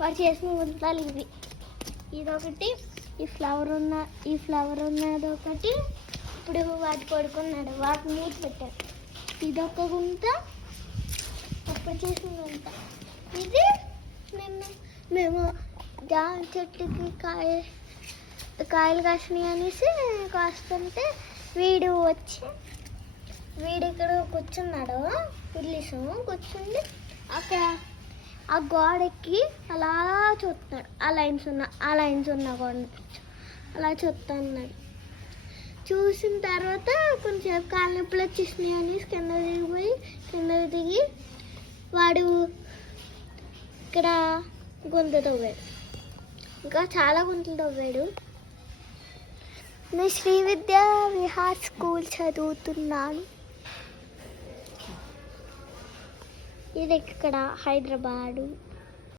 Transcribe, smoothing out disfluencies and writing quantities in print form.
వాడు చేసిన గుంతలు ఇవి. ఇదొకటి, ఈ ఫ్లవర్ ఉన్నది ఒకటి. ఇప్పుడు వాటి పడుకున్నాడు, వాటిని మూత పెట్టాడు. ఇదొక గుంత, అప్పుడు చేసిన గుంత. ఇది మేము జామ చెట్టుకి కాయలు కాసినాయి అనేసి కాస్తుంటే వీడు ఇక్కడ కూర్చున్నాడు. పిల్లిసం కూర్చుండి అక్కడ ఆ గోడకి అలా చూస్తున్నాడు. ఆ లైన్స్ ఉన్న గోడ అలా చూస్తా ఉన్నాడు. చూసిన తర్వాత కొంచెం కాళ్ళ నొప్పులు వచ్చేసినాయి అనేసి కిందకి దిగి వాడు ఇక్కడ గుంత తవ్వాడు. ఇంకా చాలా గుంతలు తవ్వాడు. నేను శ్రీ విద్యా విహార్ స్కూల్ చదువుతున్నాను. ఇది ఇక్కడ హైదరాబాదు.